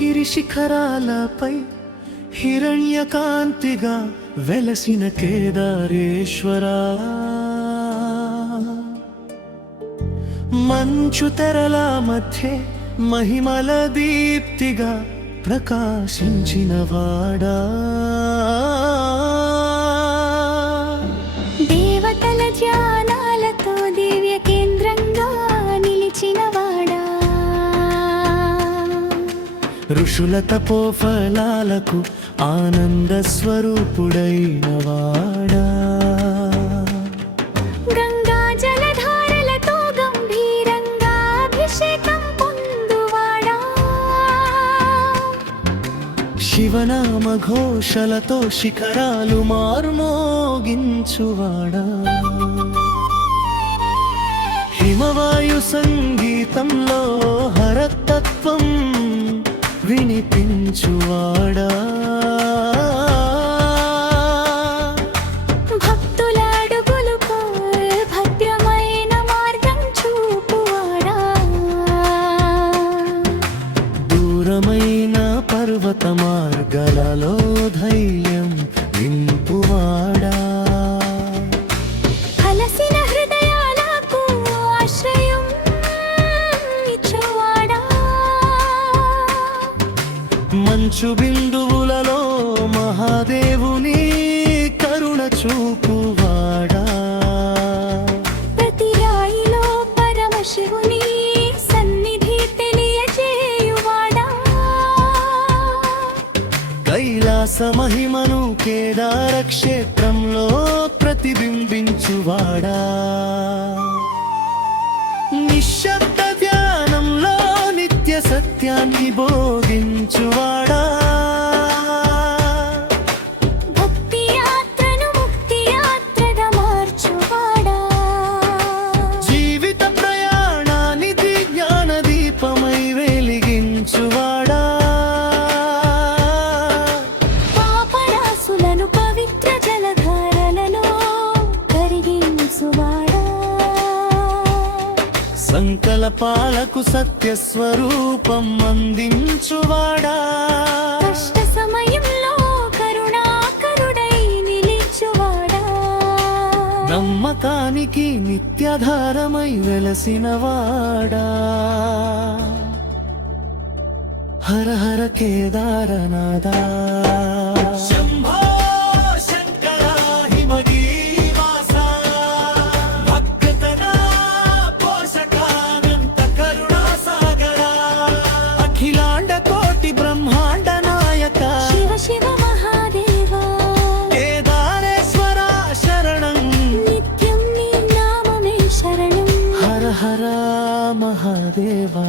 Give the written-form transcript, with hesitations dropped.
హిమగిరి శిఖరాలపై హిరణ్యకాంతిగా వెలసిన కేదారేశ్వరా, మంచు తెరల మధ్య మహిమల దీప్తిగా ప్రకాశించినవాడా, దేవతల ధ్యానాలతో దివ్య కేంద్రంగా నిలిచినవాడా, ఋషుల తపోఫలాలకు ఆనంద స్వరూపుడైనవాడా, గంగా జలధారలతో గంభీరంగా అభిషేకం పొందువాడా, శివనామ ఘోషలతో శిఖరాలు మార్మోగించువాడా, హిమవాయు సంగీతంలో హరతత్వం వినిపించువాడా, భక్తుల అడుగులకు భద్రమైన మార్గం చూపువాడా, దూరమైన పర్వత మార్గాలలో ధైర్యం నింపువాడా, అలసిన హృదయాలకు ఆశ్రయం ఇచ్చువాడా, మంచు బిందువులలో మహాదేవుని కరుణ చూపువాడా, ప్రతి రాయిలో పరమశివుని సన్నిధి తెలియజేయువాడా, కైలాస మహిమను కేదార క్షేత్రంలో ప్రతిబింబించువాడా, నిశ్శబ్ద ధ్యానంలో నిత్య సత్యాన్ని బోధించువాడా, భక్తి యాత్రను ముక్తి యాత్రగా మార్చువాడా, జీవిత ప్రయాణానికి జ్ఞాన దీపమై వెలిగించువాడా, పాపరాసులను పవిత్ర జలధారలలో కరిగించువాడా, సంకల్పాలకు సత్య స్వరూపం అందించువాడా, కష్ట సమయంలో కరుణాకరుడై నిలిచువాడా, నమ్మకానికి నిత్యాధారమై వెలసినవాడా, హర హర కేదారనాథా, శంభో శంకర హిమగిరివాసా, భక్తజన పోషకానంత కరుణాసాగరా, అఖిలాండ కోటి బ్రహ్మాండ నాయక శివ శివ మహాదేవా, కేదారేశ్వర శరణం, నిత్యం నీ నామమే శరణం. హర హర మహాదేవా.